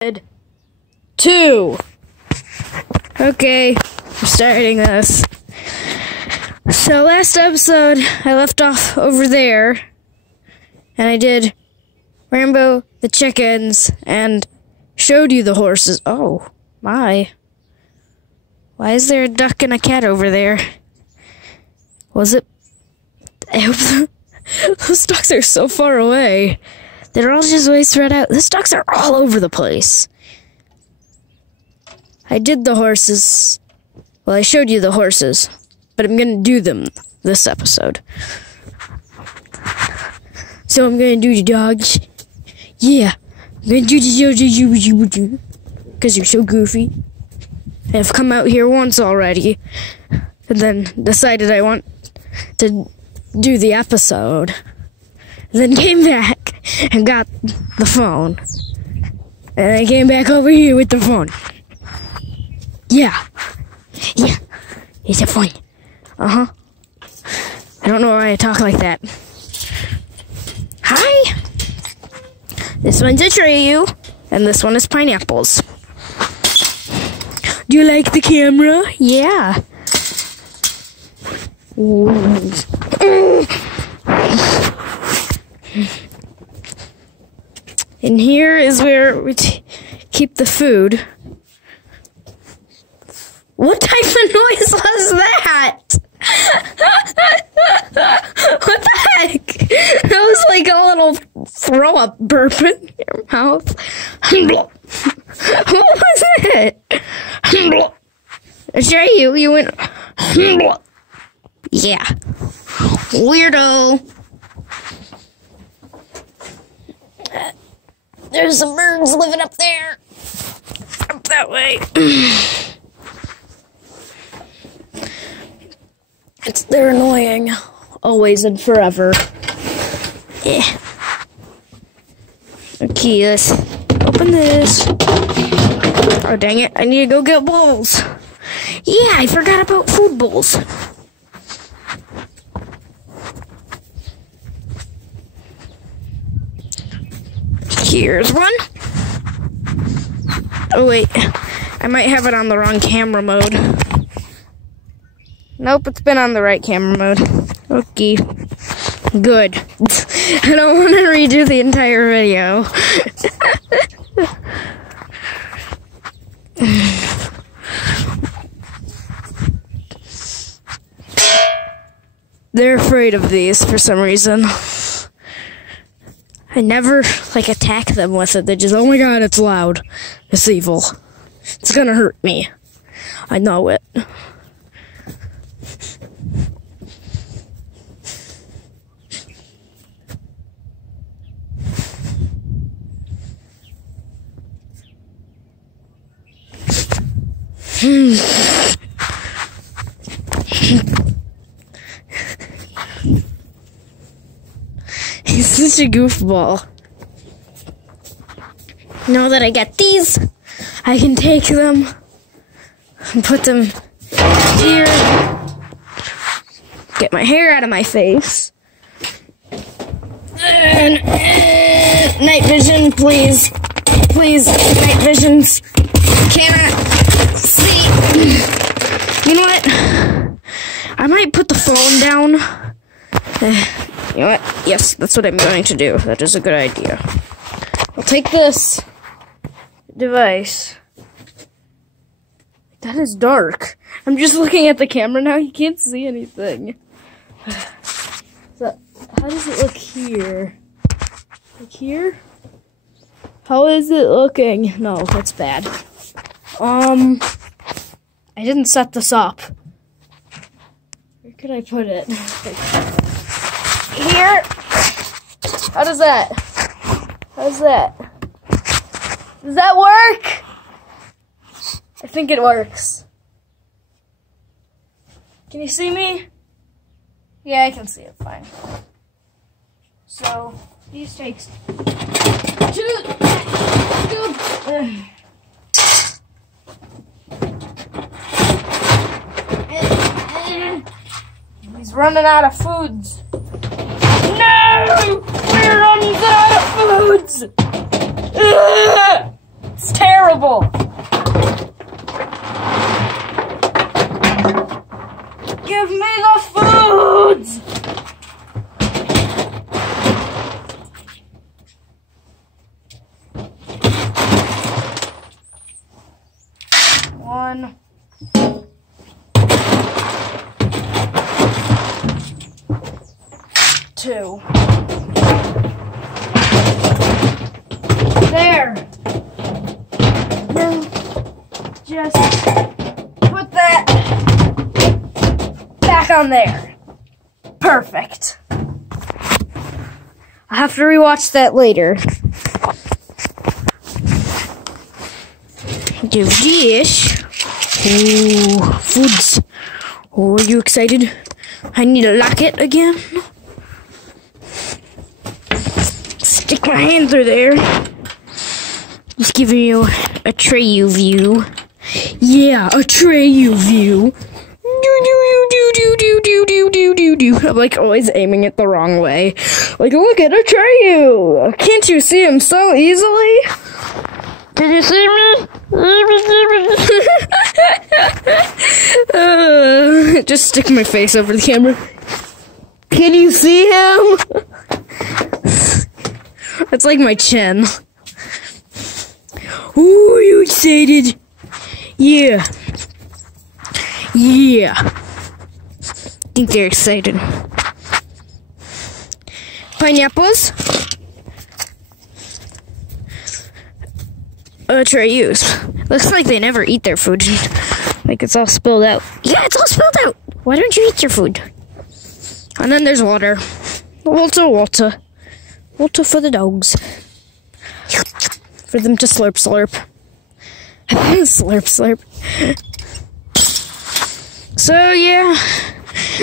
2. Okay, I'm starting this. So last episode, I left off over there, and I did Rambo the chickens, and showed you the horses. Oh, my. Why is there a duck and a cat over there? Was it? I hope those ducks are so far away. They're all just way spread out. Those ducks are all over the place. I did the horses. Well, I showed you the horses, but I'm going to do them this episode. So I'm going to do the dogs. Yeah. I'm going to do the dogs because you're so goofy. I've come out here once already, and then decided I want to do the episode. Then came back and got the phone. And I came back over here with the phone. Yeah. Yeah. It's a phone. Uh-huh. I don't know why I talk like that. Hi. This one's a Treyu, and this one is pineapples. Do you like the camera? Yeah. And here is where we keep the food. What type of noise was that? What the heck? That was like a little throw-up burp in your mouth. What was it? Sure, you went. Yeah. Weirdo. There's some birds living up there. Up that way. They're annoying. Always and forever. Yeah. Okay, let's open this. Oh, dang it. I need to go get bowls. Yeah, I forgot about food bowls. Here's one. Oh, wait. I might have it on the wrong camera mode. Nope, it's been on the right camera mode. Okay. Good. I don't want to redo the entire video. They're afraid of these for some reason. I never, attack them with it. They just, oh my god, it's loud. It's evil. It's gonna hurt me. I know it. He's such a goofball. Now that I get these, I can take them and put them here. Get my hair out of my face. And, night vision, please. Please, night visions. Cannot see. You know what? I might put the phone down. You know what? Yes, that's what I'm going to do. That is a good idea. I'll take this device. That is dark. I'm just looking at the camera now. You can't see anything. So, how does it look here? Like here? How is it looking? No, that's bad. I didn't set this up. Where could I put it? Here? How does that? How's that? Does that work? I think it works. Can you see me? Yeah, I can see it fine. So, these takes 2 scoops. He's running out of foods. No! We're running out of foods! unbelievable. Give me the foods. One. Two. There. Now, just put that back on there. Perfect. I'll have to rewatch that later. Do this. Oh, foods. Oh, are you excited? I need to lock it again. Stick my hand through there. Just giving you a Treyu view. Yeah, a Treyu view. I'm like always aiming it the wrong way. Like, look at a Treyu. Can't you see him so easily? Can you see me? Just stick my face over the camera. Can you see him? That's like my chin. Ooh, are you excited? Yeah. Yeah. I think they're excited. Pineapples. Treyus. Looks like they never eat their food. Like it's all spilled out. Yeah, it's all spilled out. Why don't you eat your food? And then there's water. Water, water. Water for the dogs. For them to slurp, slurp. Slurp, slurp. So, yeah.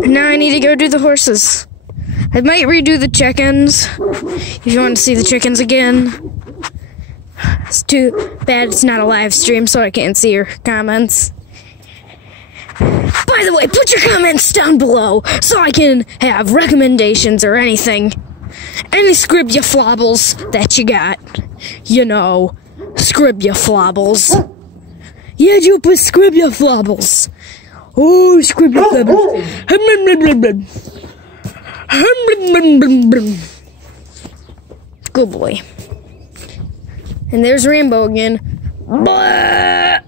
Now I need to go do the horses. I might redo the chickens. If you want to see the chickens again. It's too bad it's not a live stream, so I can't see your comments. By the way, put your comments down below so I can have recommendations or anything. Any scribuflobbles that you got. You know, scribuflobbles. Yeah, you put scribuflobbles. Oh, scribuflobbles. Good boy. And there's Rainbow again. Blah!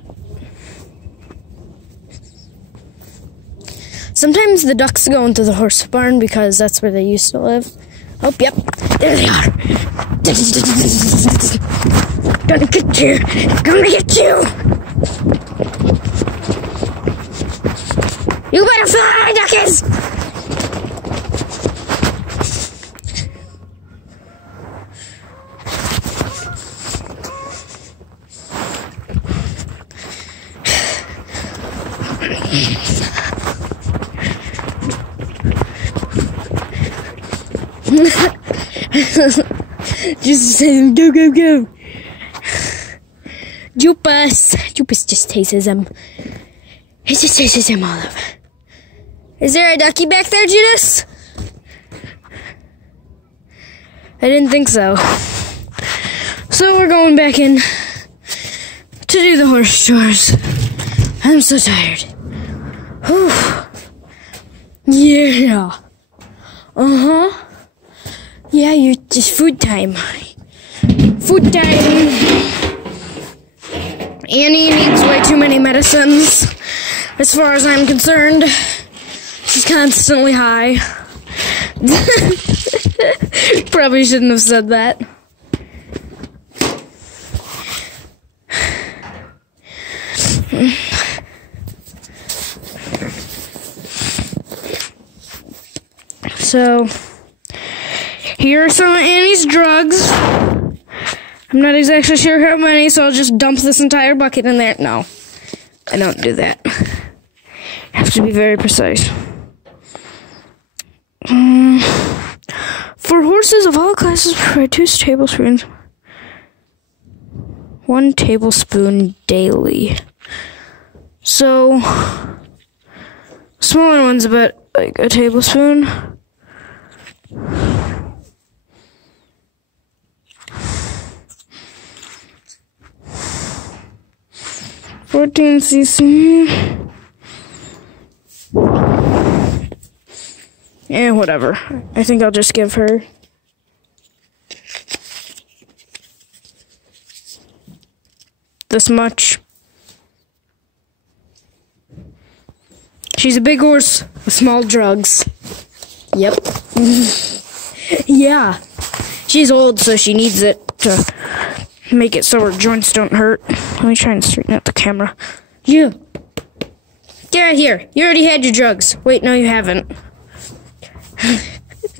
Sometimes the ducks go into the horse barn because that's where they used to live. Oh, yep. There they are. Gonna get you. Gonna get you. You better fly, duckies. Just say go, go, go. Jupus. Jupus just tastes him. He just tastes him all over. Is there a ducky back there, Judas? I didn't think so. So we're going back in to do the horse chores. I'm so tired. Whew. Yeah. Uh-huh. Yeah, you just food time. Food time. Annie needs way too many medicines, as far as I'm concerned. She's constantly high. Probably shouldn't have said that. So, here are some of Annie's drugs. I'm not exactly sure how many, so I'll just dump this entire bucket in there. No, I don't do that. I have to be very precise. For horses of all classes, provide 2 tablespoons. 1 tablespoon daily. So, smaller one's about like a tablespoon. 14cc. Yeah, whatever. I think I'll just give her this much. She's a big horse with small drugs. Yep. Yeah. She's old, so she needs it to make it so her joints don't hurt. Let me try and straighten out the camera. You! Get out of here! You already had your drugs. Wait, no you haven't.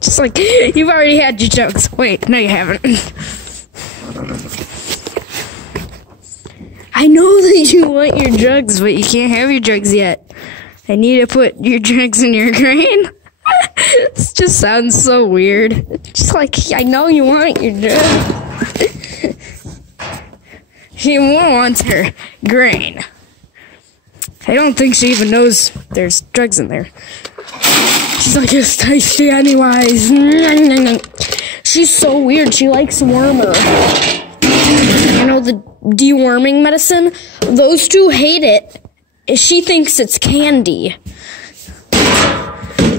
Just like, you've already had your drugs. Wait, no you haven't. I know that you want your drugs, but you can't have your drugs yet. I need to put your drugs in your grain. This just sounds so weird. Just like, I know you want your drugs. She wants her grain. I don't think she even knows there's drugs in there. She's like, it's tasty anyways. She's so weird. She likes wormer. You know, the deworming medicine? Those two hate it. She thinks it's candy.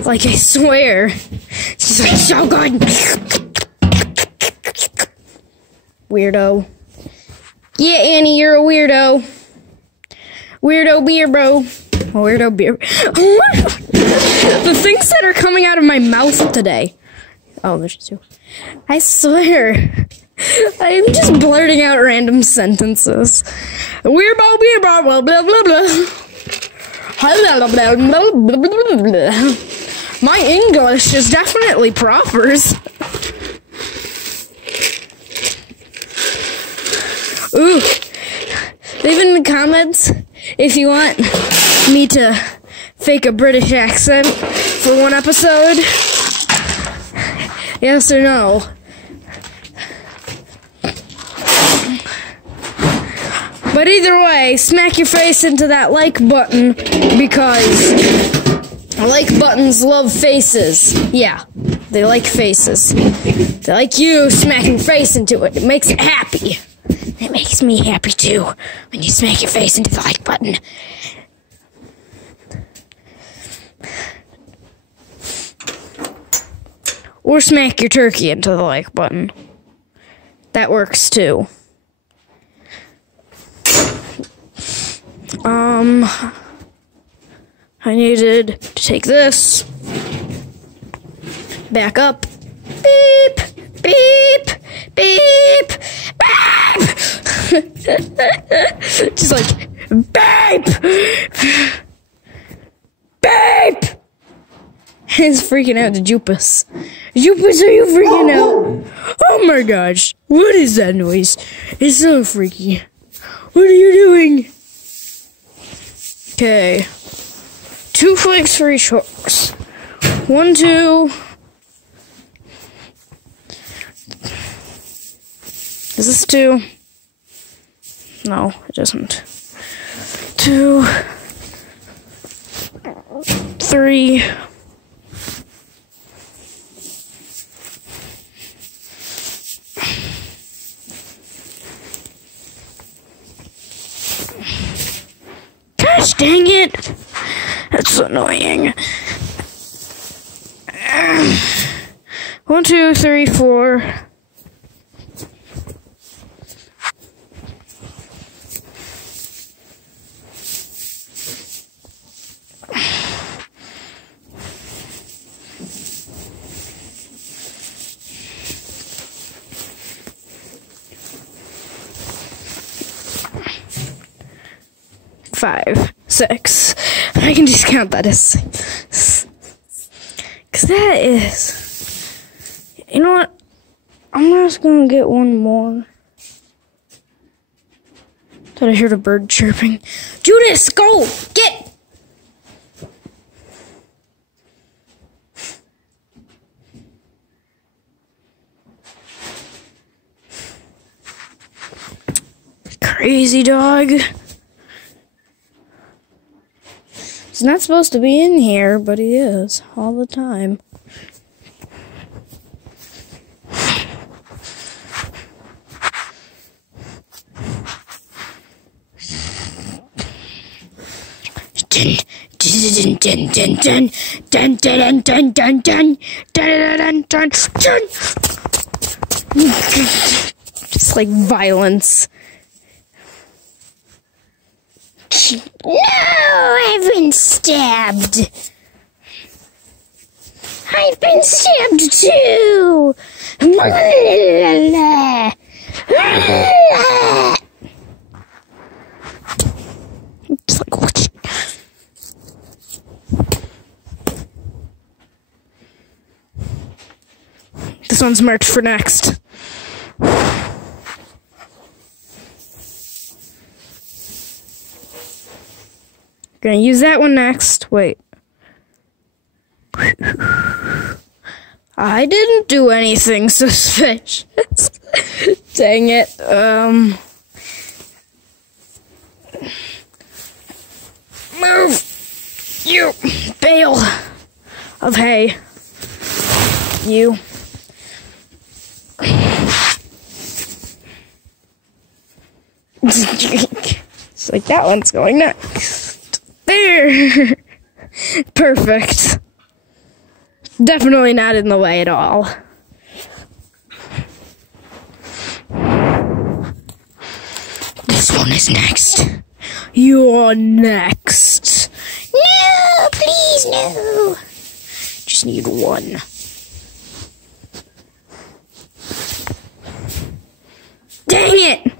Like, I swear. She's like, so good. Weirdo. Yeah, Annie, you're a weirdo. Weirdo beer, bro. Weirdo beer. The things that are coming out of my mouth today. Oh, there's two. I swear. I'm just blurting out random sentences. Weirdo beer, blah, blah, blah, blah, blah. My English is definitely propers. Ooh. Leave in the comments if you want me to fake a British accent for one episode. Yes or no. But either way, smack your face into that like button because like buttons love faces. Yeah, they like faces. They like you smacking your face into it. It makes it happy. It makes me happy too when you smack your face into the like button. Or smack your turkey into the like button. That works too. I needed to take this. Back up. Beep! Beep! Beep! Beep! Just like, beep! Beep! He's freaking out to Jupus. Jupus, are you freaking out? Oh my gosh. What is that noise? It's so freaky. What are you doing? Okay. 2 flanks for each horse. 1, 2. Is this 2? No, it isn't. 2, 3. Gosh dang it! That's annoying. 1, 2, 3, 4. Five, 6. I can just count that as 6. Because that is... You know what? I'm just going to get one more. Thought I heard a bird chirping. Judas, go! Get! Crazy dog. He's not supposed to be in here, but he is all the time. Just like violence. No, I've been stabbed. I've been stabbed too. Just like what? This one's marked for next. Gonna use that one next. Wait. I didn't do anything suspicious. Dang it. Move! You bale of hay. You. It's like that one's going next. There! Perfect. Definitely not in the way at all. This one is next. You're next. No, please, no. Just need one. Dang it!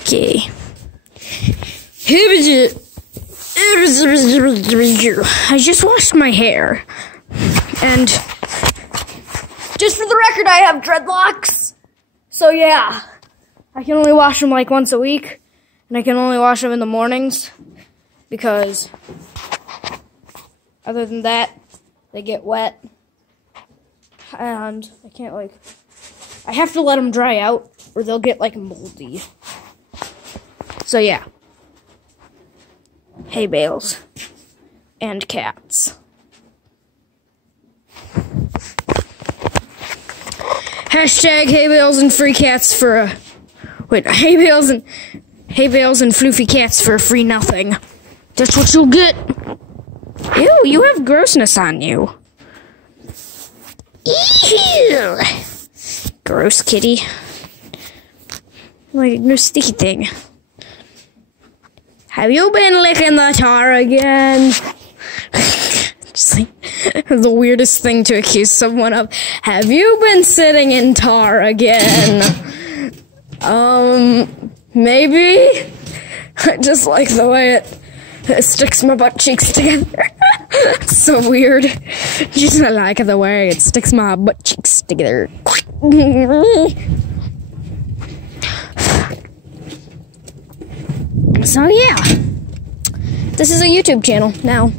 Okay. I just washed my hair. And just for the record, I have dreadlocks. So yeah, I can only wash them like once a week. And I can only wash them in the mornings. Because other than that, they get wet. And I can't I have to let them dry out or they'll get like moldy. So yeah. Hay bales. And cats. Hashtag hay bales and free cats for a... Wait, hay bales and floofy cats for a free nothing. That's what you'll get. Ew, you have grossness on you. Ew. Gross kitty. Like no sticky thing. Have you been licking the tar again? Just like the weirdest thing to accuse someone of. Have you been sitting in tar again? Maybe. I just like the way it sticks my butt cheeks together. It's so weird. Just like the way it sticks my butt cheeks together. So yeah, this is a YouTube channel now.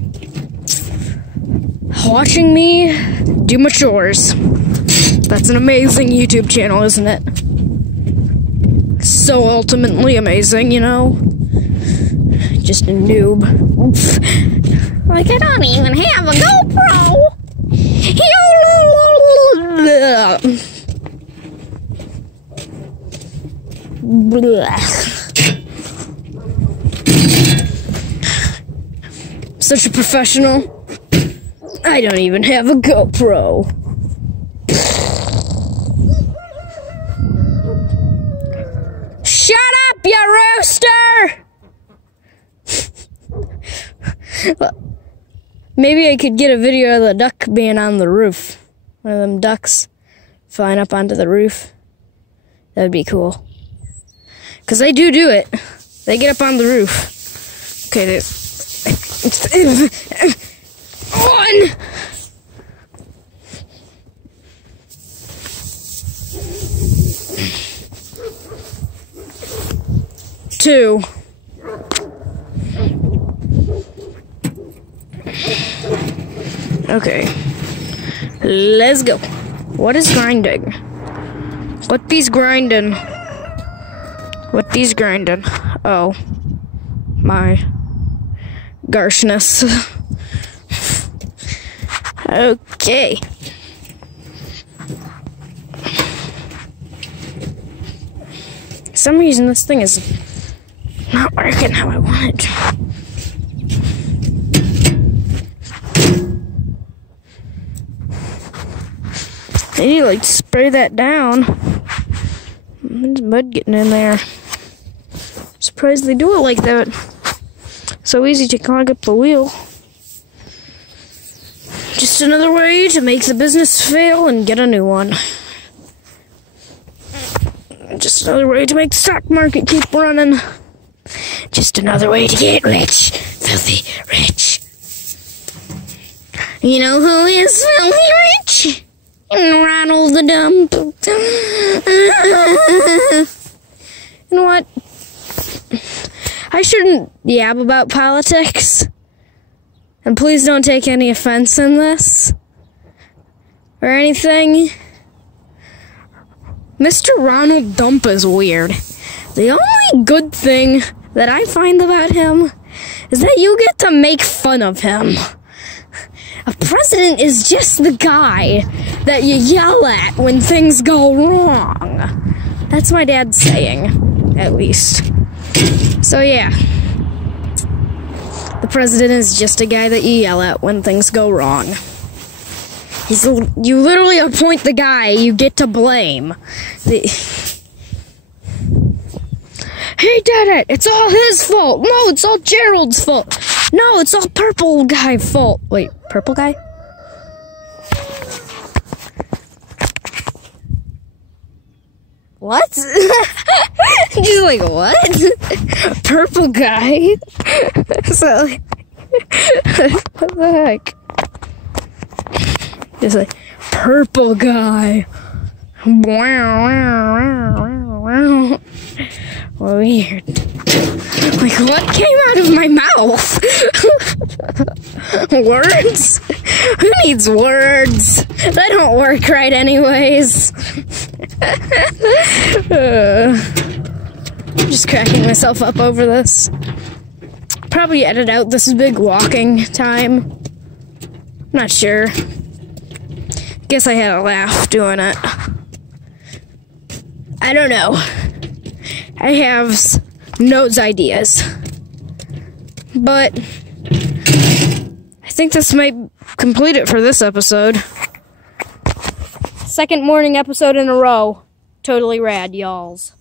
Watching me do my chores. That's an amazing YouTube channel, isn't it? So ultimately amazing, you know? Just a noob. Like, I don't even have a GoPro. Such a professional. I don't even have a GoPro. Shut up, you rooster! Maybe I could get a video of the duck being on the roof. One of them ducks flying up onto the roof. That would be cool. Because they do it. They get up on the roof. Okay, on! 2. Okay. Let's go. What is grinding? What these grinding? What these grinding? Oh. My garshness. Okay. some reason this thing is not working how I want it to. I need to like spray that down. There's mud getting in there. Surprised they do it like that. So easy to clog up the wheel. Just another way to make the business fail and get a new one. Just another way to make the stock market keep running. Just another way to get rich. Filthy rich. You know who is filthy rich? Ronald the Dump. You know what? I shouldn't yab about politics. And please don't take any offense in this. Or anything. Mr. Ronald Dump is weird. The only good thing that I find about him is that you get to make fun of him. A president is just the guy that you yell at when things go wrong. That's my dad's saying, at least. So yeah. The president is just a guy that you yell at when things go wrong. You literally appoint the guy you get to blame. He did it! It's all his fault! No, it's all Gerald's fault! No, it's all purple guy's fault! Wait, purple guy? What? She's like, what? Purple guy? So, what the heck? Just like, purple guy. Weird. Like, what came out of my mouth? Words? Who needs words? That don't work right anyways. I'm just cracking myself up over this. Probably edit out this big walking time. Not sure. Guess I had a laugh doing it. I don't know. I have notes ideas. But I think this might complete it for this episode. Second morning episode in a row. Totally rad, y'alls.